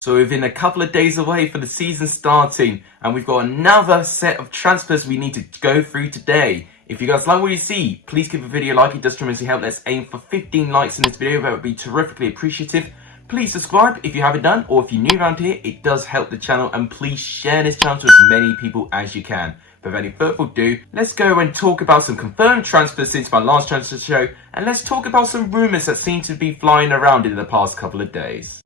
So within a couple of days away for the season starting, and we've got another set of transfers we need to go through today. If you guys like what you see, please give the video a like. It does tremendously help. Let's aim for 15 likes in this video. That would be terrifically appreciative. Please subscribe if you haven't done, or if you're new around here, it does help the channel. And please share this channel to as many people as you can. But without any further ado, let's go and talk about some confirmed transfers since my last transfer show. And let's talk about some rumours that seem to be flying around in the past couple of days.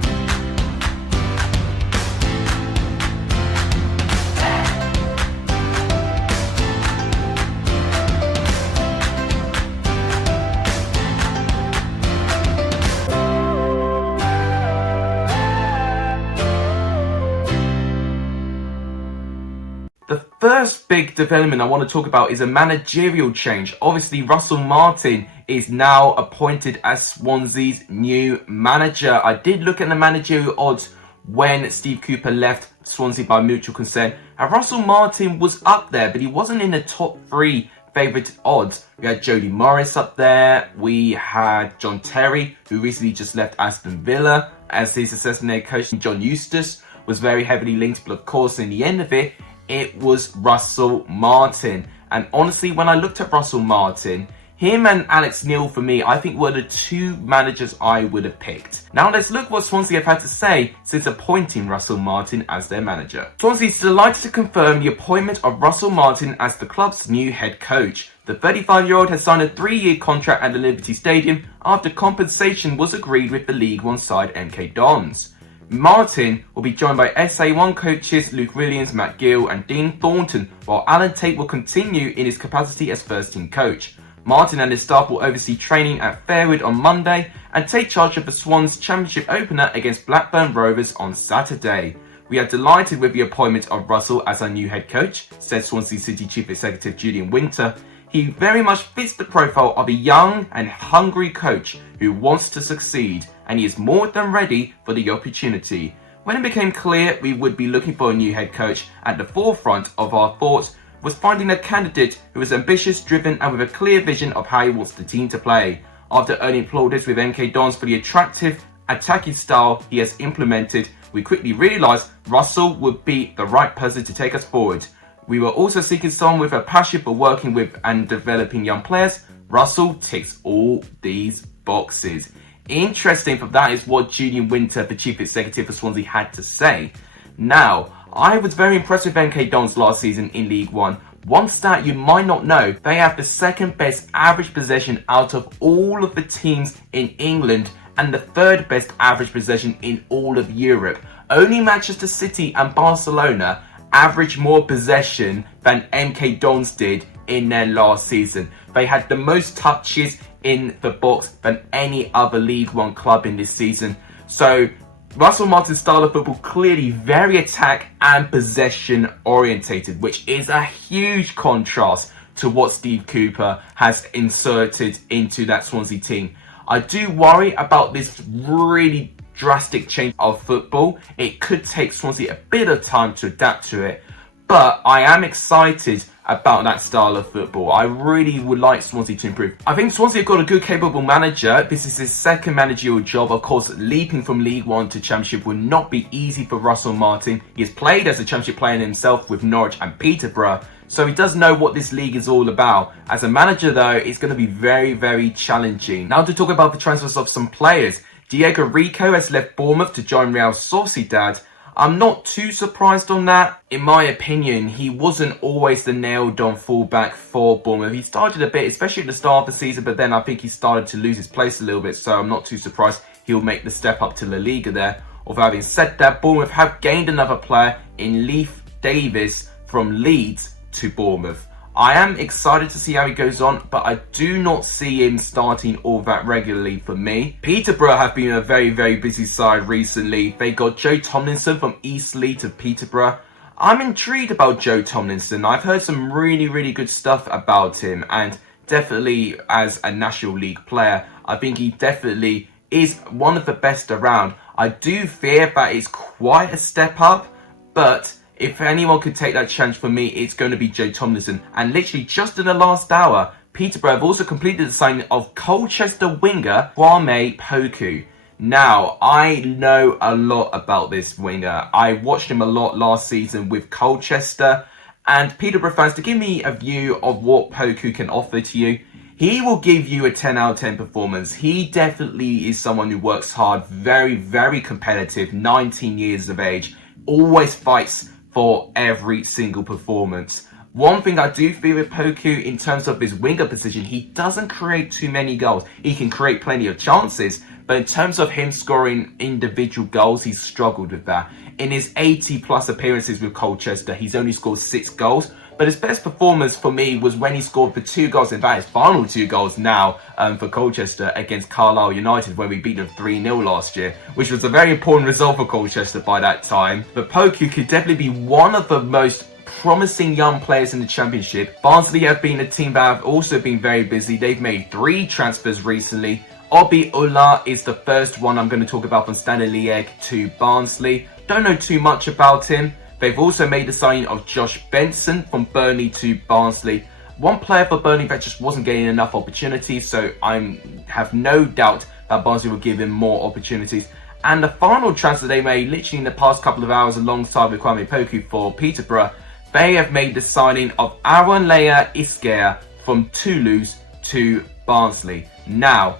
The first big development I want to talk about is a managerial change. Obviously, Russel Martin is now appointed as Swansea's new manager. I did look at the managerial odds when Steve Cooper left Swansea by mutual consent, and Russel Martin was up there, but he wasn't in the top 3 favourite odds. We had Jody Morris up there, we had John Terry, who recently just left Aston Villa as his assistant head coach. John Eustace was very heavily linked, but of course in the end of it, it was Russel Martin. And honestly, when I looked at Russel Martin, him and Alex Neil, for me, I think were the 2 managers I would have picked. Now let's look what Swansea have had to say since appointing Russel Martin as their manager. Swansea is delighted to confirm the appointment of Russel Martin as the club's new head coach. The 35-year-old has signed a 3-year contract at the Liberty Stadium after compensation was agreed with the League One side MK Dons. Martin will be joined by SA1 coaches Luke Williams, Matt Gill and Dean Thornton, while Alan Tate will continue in his capacity as first-team coach. Martin and his staff will oversee training at Fairwood on Monday and take charge of the Swans Championship opener against Blackburn Rovers on Saturday. We are delighted with the appointment of Russell as our new head coach, said Swansea City Chief Executive Julian Winter. He very much fits the profile of a young and hungry coach who wants to succeed, and he is more than ready for the opportunity. When it became clear we would be looking for a new head coach, at the forefront of our thoughts was finding a candidate who is ambitious, driven and with a clear vision of how he wants the team to play. After earning plaudits with MK Dons for the attractive attacking style he has implemented, we quickly realised Russell would be the right person to take us forward. We were also seeking someone with a passion for working with and developing young players. Russell ticks all these boxes. Interesting, for that is what Julian Winter, the chief executive for Swansea, had to say. Now, I was very impressed with MK Dons last season in League One. One stat you might not know, they have the 2nd best average possession out of all of the teams in England and the 3rd best average possession in all of Europe. Only Manchester City and Barcelona average more possession than MK Dons did in their last season. They had the most touches in the box than any other League One club in this season. So Russel Martin's style of football clearly very attack and possession orientated, which is a huge contrast to what Steve Cooper has inserted into that Swansea team. I do worry about this really drastic change of football. It could take Swansea a bit of time to adapt to it, but I am excited about that style of football. I really would like Swansea to improve. I think Swansea have got a good, capable manager. This is his 2nd managerial job. Of course, leaping from League One to Championship would not be easy for Russel Martin. He has played as a Championship player himself with Norwich and Peterborough, so he does know what this league is all about. As a manager though, it's going to be very, very challenging. Now to talk about the transfers of some players. Diego Rico has left Bournemouth to join Real Sociedad. I'm not too surprised on that. In my opinion, he wasn't always the nailed-on fullback for Bournemouth. He started a bit, especially at the start of the season, but then I think he started to lose his place a little bit, so I'm not too surprised he'll make the step up to La Liga there. Although having said that, Bournemouth have gained another player in Leif Davis from Leeds to Bournemouth. I am excited to see how he goes on, but I do not see him starting all that regularly for me. Peterborough have been a very, very busy side recently. They got Joe Tomlinson from Eastleigh to Peterborough. I'm intrigued about Joe Tomlinson. I've heard some really, really good stuff about him, and definitely as a National League player, I think he definitely is one of the best around. I do fear that it's quite a step up, but if anyone could take that chance for me, it's going to be Joe Tomlinson. And literally just in the last hour, Peterborough have also completed the signing of Colchester winger Kwame Poku. Now, I know a lot about this winger. I watched him a lot last season with Colchester, and Peterborough fans, to give me a view of what Poku can offer to you, he will give you a 10 out of 10 performance. He definitely is someone who works hard, very, very competitive, 19 years of age, always fights for every single performance. One thing I do feel with Poku in terms of his winger position, he doesn't create too many goals. He can create plenty of chances, but in terms of him scoring individual goals, he's struggled with that. In his 80 plus appearances with Colchester, he's only scored 6 goals. But his best performance for me was when he scored for 2 goals. In fact, his final 2 goals now for Colchester against Carlisle United when we beat them 3-0 last year, which was a very important result for Colchester by that time. But Poku could definitely be one of the most promising young players in the Championship. Barnsley have been a team that have also been very busy. They've made 3 transfers recently. Obi Ola is the first one I'm going to talk about from Standard Liège to Barnsley. Don't know too much about him. They've also made the signing of Josh Benson from Burnley to Barnsley. One player for Burnley that just wasn't getting enough opportunities, so I have no doubt that Barnsley will give him more opportunities. And the final transfer they made literally in the past couple of hours alongside with Kwame Poku for Peterborough, they have made the signing of Aaron Leia Iskea from Toulouse to Barnsley. Now,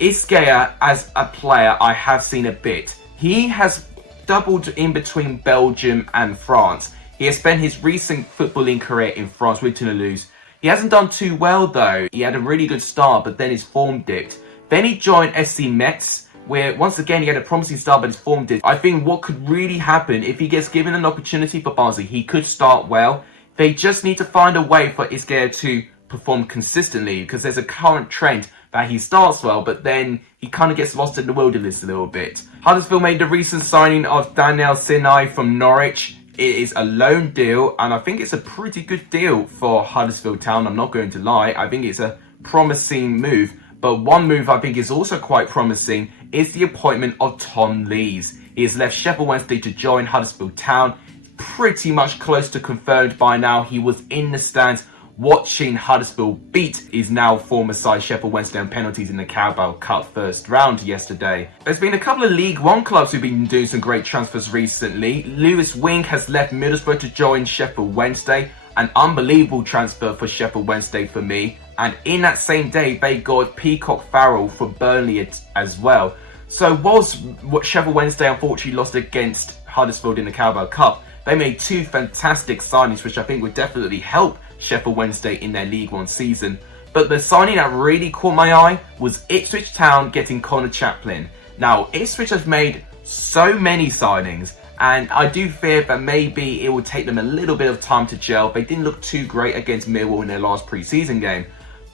Iskea as a player, I have seen a bit. He has doubled in between Belgium and France. He has spent his recent footballing career in France with Toulouse. He hasn't done too well though. He had a really good start, but then his form dipped. Then he joined SC Metz, where once again he had a promising start, but his form dipped. I think what could really happen if he gets given an opportunity for Barnsley, he could start well. They just need to find a way for Iskea to perform consistently, because there's a current trend that he starts well, but then he kind of gets lost in the wilderness a little bit. Huddersfield made the recent signing of Daniel Sinai from Norwich. It is a loan deal, and I think it's a pretty good deal for Huddersfield Town, I'm not going to lie. I think it's a promising move, but one move I think is also quite promising is the appointment of Tom Lees. He has left Sheffield Wednesday to join Huddersfield Town. Pretty much close to confirmed by now. He was in the stands watching Huddersfield beat his now former side Sheffield Wednesday on penalties in the Carabao Cup first round yesterday. There's been a couple of League One clubs who've been doing some great transfers recently. Lewis Wing has left Middlesbrough to join Sheffield Wednesday. An unbelievable transfer for Sheffield Wednesday for me. And in that same day, they got Peacock Farrell from Burnley as well. So whilst Sheffield Wednesday unfortunately lost against Huddersfield in the Carabao Cup, they made 2 fantastic signings which I think would definitely help Sheffield Wednesday in their League One season. But the signing that really caught my eye was Ipswich Town getting Connor Chaplin. Now, Ipswich has made so many signings, and I do fear that maybe it will take them a little bit of time to gel. They didn't look too great against Millwall in their last pre-season game.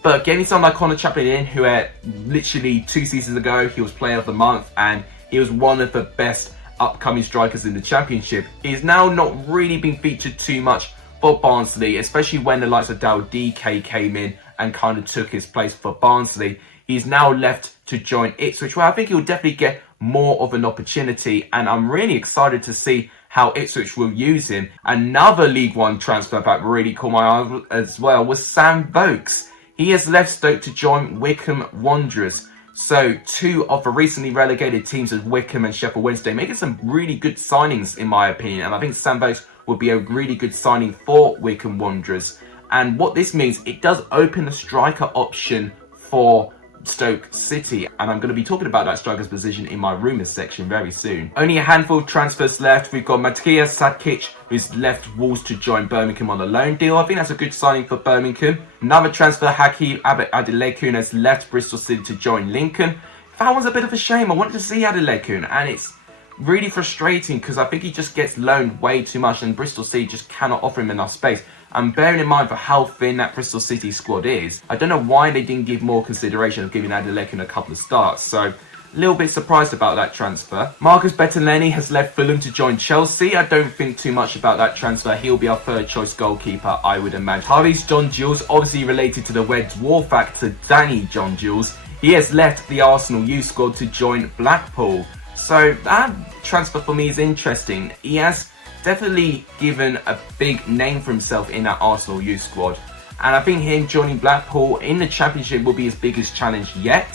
But getting someone like Connor Chaplin in, who had literally 2 seasons ago, he was Player of the Month, and he was one of the best upcoming strikers in the Championship. He's now not really been featured too much for Barnsley, especially when the likes of Dal DK came in and kind of took his place for Barnsley. He's now left to join Ipswich, where I think he'll definitely get more of an opportunity, and I'm really excited to see how Ipswich will use him. Another League One transfer that really caught my eye as well was Sam Vokes. He has left Stoke to join Wycombe Wanderers. So 2 of the recently relegated teams of Wycombe and Sheffield Wednesday making some really good signings in my opinion, and I think Sam Vokes would be a really good signing for Wycombe Wanderers. And what this means, it does open the striker option for Stoke City, and I'm going to be talking about that striker's position in my rumours section very soon. Only a handful of transfers left. We've got Matthias Sadkic, who's left Wolves to join Birmingham on a loan deal. I think that's a good signing for Birmingham. Another transfer, Hakeem Adelekun, has left Bristol City to join Lincoln. That was a bit of a shame. I wanted to see Adelekun, and it's really frustrating because I think he just gets loaned way too much, and Bristol City just cannot offer him enough space. And bearing in mind for how thin that Bristol City squad is, I don't know why they didn't give more consideration of giving Adelekun a couple of starts. So, a little bit surprised about that transfer. Marcus Bettinelli has left Fulham to join Chelsea. I don't think too much about that transfer. He'll be our 3rd choice goalkeeper, I would imagine. Harvey's John Jules, obviously related to the Wedge War factor, Danny John Jules. He has left the Arsenal youth squad to join Blackpool. So, that transfer for me is interesting. He has definitely given a big name for himself in that Arsenal youth squad, and I think him joining Blackpool in the Championship will be his biggest challenge yet.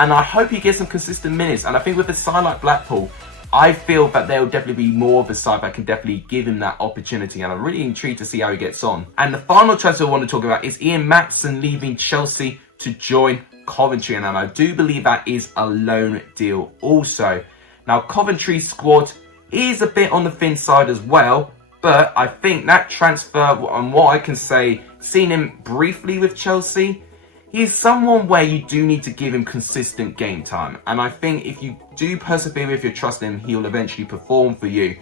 and I hope he gets some consistent minutes. And I think with a side like Blackpool, I feel that they'll definitely be more of a side that can definitely give him that opportunity, and I'm really intrigued to see how he gets on. And the final transfer I want to talk about is Ian Maatsen leaving Chelsea to join Coventry, and I do believe that is a loan deal also. Now, Coventry's squad is a bit on the thin side as well, but I think that transfer, and what I can say, seeing him briefly with Chelsea, he's someone where you do need to give him consistent game time. And I think if you do persevere, if you trust him, he'll eventually perform for you.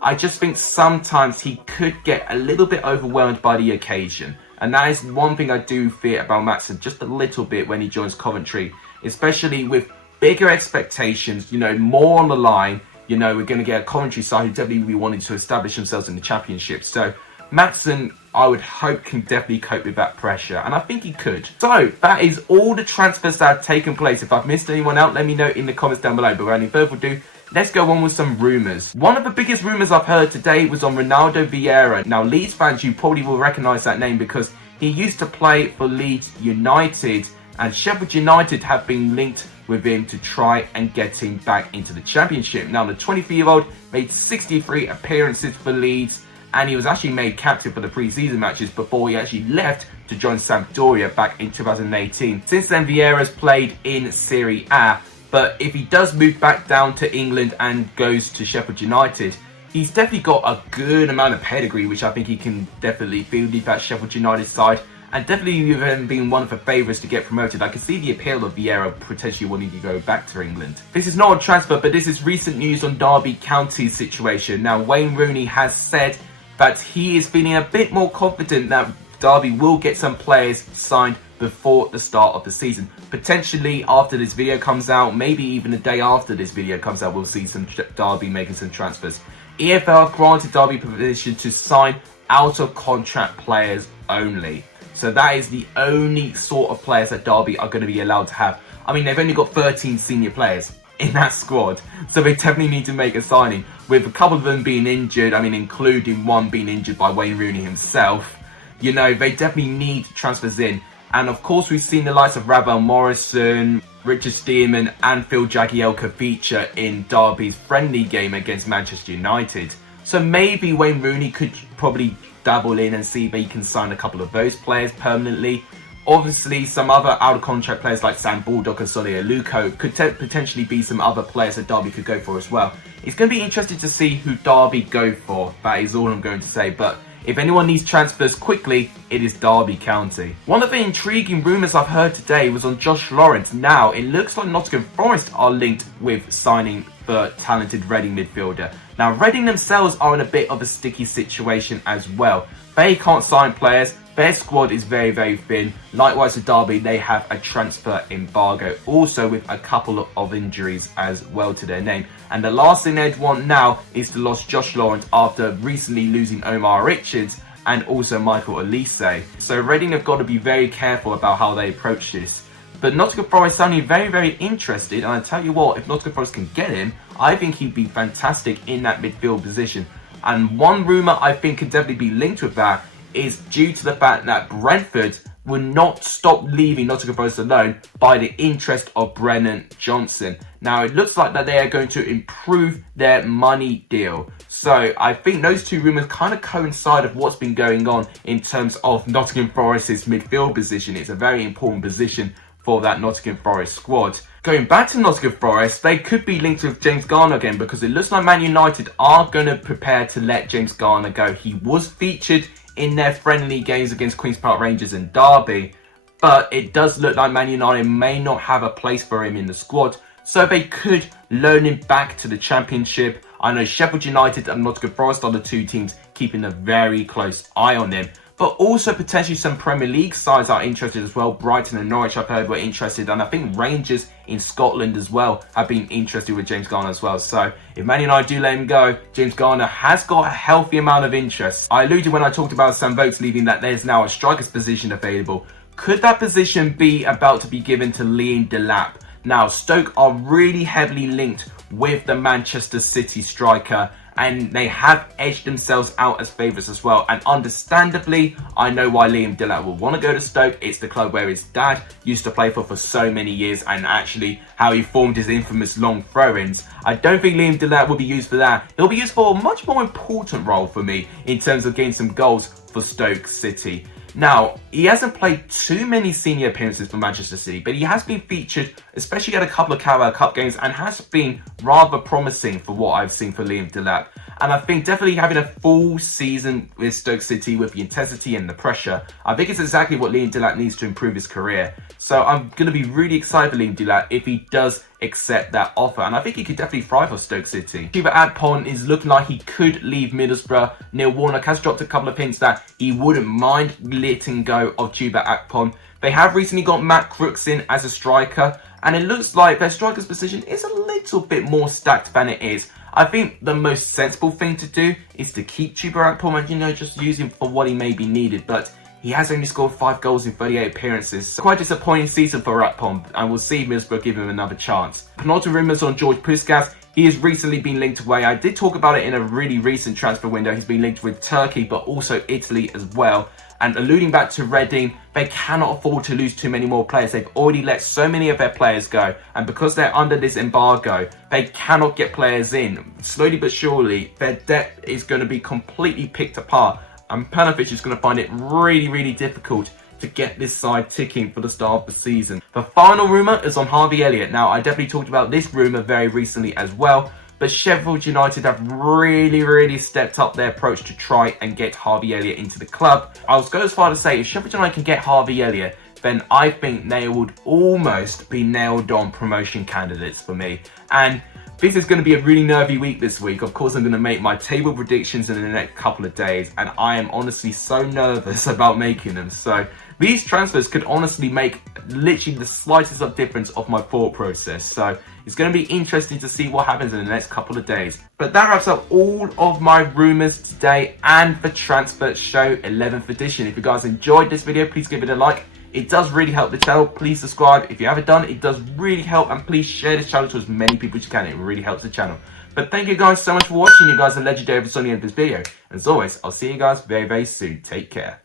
I just think sometimes he could get a little bit overwhelmed by the occasion. And that is one thing I do fear about Maatsen just a little bit when he joins Coventry, especially with bigger expectations, you know, more on the line. You know, we're going to get a Coventry side who definitely will be wanting to establish themselves in the Championship. So Maatsen, I would hope, can definitely cope with that pressure, and I think he could. So that is all the transfers that have taken place. If I've missed anyone out, let me know in the comments down below. But without any further ado, let's go on with some rumours. One of the biggest rumours I've heard today was on Ronaldo Vieira. Now, Leeds fans, you probably will recognise that name because he used to play for Leeds United, and Sheffield United have been linked with him to try and get him back into the Championship. Now, the 23-year-old made 63 appearances for Leeds, and he was actually made captain for the pre-season matches before he actually left to join Sampdoria back in 2018. Since then, Vieira's played in Serie A, but if he does move back down to England and goes to Sheffield United, he's definitely got a good amount of pedigree, which I think he can definitely field that Sheffield United side, and definitely with him being one of the favourites to get promoted. I can see the appeal of Vieira potentially wanting to go back to England. This is not a transfer, but this is recent news on Derby County's situation. Now, Wayne Rooney has said that he is feeling a bit more confident that Derby will get some players signed before the start of the season. Potentially after this video comes out, maybe even the day after this video comes out, we'll see some Derby making some transfers. EFL have granted Derby permission to sign out of contract players only. So that is the only sort of players that Derby are going to be allowed to have. I mean, they've only got 13 senior players in that squad, so they definitely need to make a signing, with a couple of them being injured. I mean, including one being injured by Wayne Rooney himself. You know, they definitely need transfers in. And of course, we've seen the likes of Ravel Morrison, Richard Stearman and Phil Jagielka feature in Derby's friendly game against Manchester United. So maybe Wayne Rooney could probably dabble in and see if he can sign a couple of those players permanently. Obviously, some other out-of-contract players like Sam Baldock and Solia Luco could potentially be some other players that Derby could go for as well. It's going to be interesting to see who Derby go for. That is all I'm going to say. But if anyone needs transfers quickly, it is Derby County. One of the intriguing rumours I've heard today was on Josh Lawrence. Now, it looks like Nottingham Forest are linked with signing the talented Reading midfielder. Now, Reading themselves are in a bit of a sticky situation as well. They can't sign players. Their squad is very, very thin. Likewise to Derby, they have a transfer embargo, also with a couple of injuries as well to their name. And the last thing they'd want now is to lose Josh Lawrence after recently losing Omar Richards and also Michael Elise. So Reading have got to be very careful about how they approach this. But Nottingham Forest sounding very, very interested, and I tell you what, if Nottingham Forest can get him, I think he'd be fantastic in that midfield position. And one rumour I think could definitely be linked with that is due to the fact that Brentford will not stop leaving Nottingham Forest alone by the interest of Brennan Johnson. Now, it looks like that they are going to improve their money deal. So I think those two rumours kind of coincide with what's been going on in terms of Nottingham Forest's midfield position. It's a very important position for that Nottingham Forest squad. Going back to Nottingham Forest, they could be linked with James Garner again, because it looks like Man United are going to prepare to let James Garner go. He was featured in their friendly games against Queen's Park Rangers and Derby, but it does look like Man United may not have a place for him in the squad, so they could loan him back to the Championship. I know Sheffield United and Nottingham Forest are the two teams keeping a very close eye on him, but also potentially some Premier League sides are interested as well. Brighton and Norwich, I've heard, were interested, and I think Rangers in Scotland as well have been interested with James Garner as well. So if Man United do let him go, James Garner has got a healthy amount of interest. I alluded when I talked about Sam Vokes leaving that there's now a striker's position available. Could that position be about to be given to Liam Delap? Now, Stoke are really heavily linked with the Manchester City striker, and they have edged themselves out as favourites as well. And understandably, I know why Liam Dillard will want to go to Stoke. It's the club where his dad used to play for so many years, and actually how he formed his infamous long throw-ins. I don't think Liam Dillard will be used for that. He'll be used for a much more important role for me in terms of getting some goals for Stoke City. Now, he hasn't played too many senior appearances for Manchester City, but he has been featured, especially at a couple of Carabao Cup games, and has been rather promising for what I've seen for Liam Dillard. And I think definitely having a full season with Stoke City with the intensity and the pressure, I think it's exactly what Liam Dillard needs to improve his career. So I'm going to be really excited for Liam Dillard if he does accept that offer, and I think he could definitely thrive for Stoke City. Chuba Akpom is looking like he could leave Middlesbrough. Neil Warnock has dropped a couple of hints that he wouldn't mind letting go of Chuba Akpom. They have recently got Matt Crooks in as a striker, and it looks like their striker's position is a little bit more stacked than it is. I think the most sensible thing to do is to keep Chuba Akpom and, just use him for what he may be needed, but he has only scored 5 goals in 38 appearances. So quite a disappointing season for Akpom, and we'll see if Middlesbrough give him another chance. Penultimate rumours on George Puskas. He has recently been linked away. I did talk about it in a really recent transfer window. He's been linked with Turkey, but also Italy as well. And alluding back to Reading, they cannot afford to lose too many more players. They've already let so many of their players go. And because they're under this embargo, they cannot get players in. Slowly but surely, their depth is going to be completely picked apart. And Panavic is going to find it really, really difficult to get this side ticking for the start of the season. The final rumour is on Harvey Elliott. Now, I definitely talked about this rumour very recently as well, but Sheffield United have really stepped up their approach to try and get Harvey Elliott into the club. I'll go as far to say, if Sheffield United can get Harvey Elliott, then I think they would almost be nailed on promotion candidates for me. And this is going to be a really nervy week this week. Of course, I'm going to make my table predictions in the next couple of days, and I am honestly so nervous about making them. So these transfers could honestly make literally the slightest of difference of my thought process. So it's going to be interesting to see what happens in the next couple of days. But that wraps up all of my rumours today and the Transfer Show 11th edition. If you guys enjoyed this video, please give it a like. It does really help the channel. Please subscribe if you haven't done. It does really help, and please share this channel to as many people as you can. It really helps the channel. But thank you guys so much for watching. You guys are legendary for the end of this video. And as always, I'll see you guys very soon. Take care.